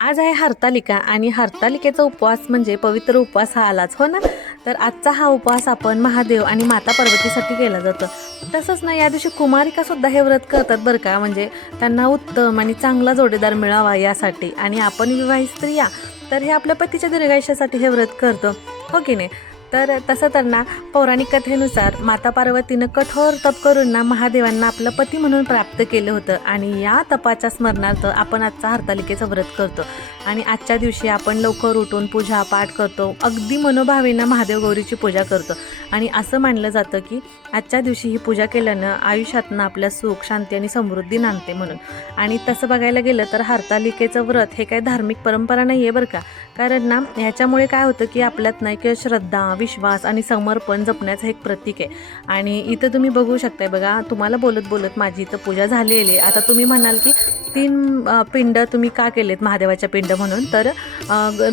आज आहे हरतालिका आणि हरतालिकेचा उपवास म्हणजे पवित्र उपवास हा आलाच हो ना? तर आजचा हा उपवास आपण महादेव आणि माता पार्वतीसाठी केला जातो. तसंच ना या दिवशी कुमारिका सुद्धा हे व्रत करतात बरं का? म्हणजे त्यांना उत्तम आणि चांगला जोडीदार मिळावा यासाठी. आणि आपण विवाहित स्त्रिया तर हे आपल्या पतीच्या दीर्घायुष्यासाठी हे व्रत करतो. हो की नाही? तर तसं तर ना पौराणिक कथेनुसार माता पार्वतीनं कठोर तप करून ना महादेवांना आपलं पती म्हणून प्राप्त केलं होतं. आणि या तपाच्या स्मरणार्थ आपण आजचा हरतालिकेचं व्रत करतो. आणि आजच्या दिवशी आपण लवकर उठून पूजा पाठ करतो. अगदी मनोभावेनं महादेव गौरीची पूजा करतो. आणि असं मानलं जातं की आजच्या दिवशी ही पूजा केल्यानं आयुष्यातनं आपल्या सुख शांती आणि समृद्धी नांदते म्हणून. आणि तसं बघायला गेलं तर हरतालिकेचं व्रत हे काही धार्मिक परंपरा नाही आहे बरं का. कारण ना ह्याच्यामुळे काय होतं की आपल्यात नाही एक श्रद्धा विश्वास आणि समर्पण जपण्याचं एक प्रतीक आहे. आणि इथं तुम्ही बघू शकताय बघा तुम्हाला बोलत बोलत माझी इथं पूजा झालेली आहे. आता तुम्ही म्हणाल की तीन पिंड तुम्ही का केलेत? महादेवाच्या पिंड म्हणून. तर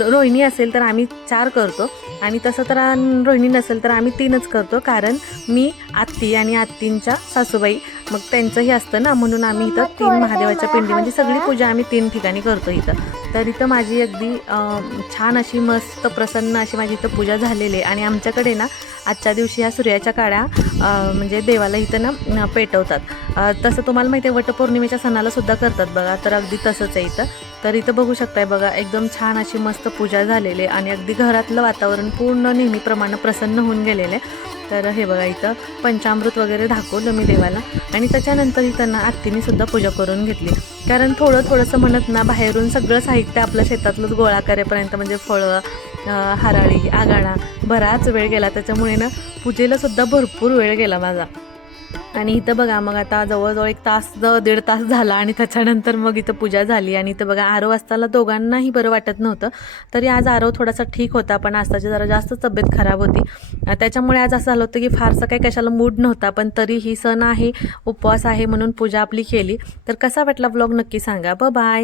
रोहिणी असेल तर आम्ही चार करतो. आणि तसं तर रोहिणी नसेल तर आम्ही तीनच करतो. कारण मी आत्ती आणि आत्तींच्या सासूबाई मग त्यांचंही असतं ना? म्हणून आम्ही इथं तीन महादेवाच्या पिंडी म्हणजे सगळी पूजा आम्ही तीन ठिकाणी करतो इथं. तर इथं माझी अगदी छान अशी मस्त प्रसन्न अशी माझी इथं पूजा झालेली आहे. आणि आमच्याकडे ना आजच्या दिवशी ह्या सूर्याच्या काळ्या म्हणजे देवाला इथं ना पेटवतात. तसं तुम्हाला माहिती आहे वटपौर्णिमेच्या सणाला सुद्धा करतात बघा. तर अगदी तसंच आहे इथं. तर इथं बघू शकताय बघा एकदम छान अशी मस्त पूजा झालेली आहे आणि अगदी घरातलं वातावरण पूर्ण नेहमीप्रमाणे प्रसन्न होऊन गेलेलं आहे. तर हे बघा इथं पंचामृत वगैरे दाखवलं मी देवाला. आणि त्याच्यानंतर इथं ना आत्तीने सुद्धा पूजा करून घेतली. कारण थोडं थोडंसं म्हणत ना बाहेरून सगळं साहित्य आपल्या शेतातलंच गोळा करेपर्यंत म्हणजे फळं हराळी आगाणा बराच वेळ गेला. त्याच्यामुळे ना पूजेला सुद्धा भरपूर वेळ गेला माझा. आणि इथं बघा मग आता जवळजवळ एक तास जवळ दीड तास झाला आणि त्याच्यानंतर मग इथं पूजा झाली. आणि इथं बघा आरव असताना दोघांनाही बरं वाटत नव्हतं. तरी आज आरव थोडासा ठीक होता पण आस्ताची जरा जास्त तब्येत खराब होती. त्याच्यामुळे आज असं झालं होतं की फारसं काही कशाला मूड नव्हता पण तरी ही सण आहे उपवास आहे म्हणून पूजा आपली केली. तर कसा वाटला ब्लॉग नक्की सांगा. ब बाय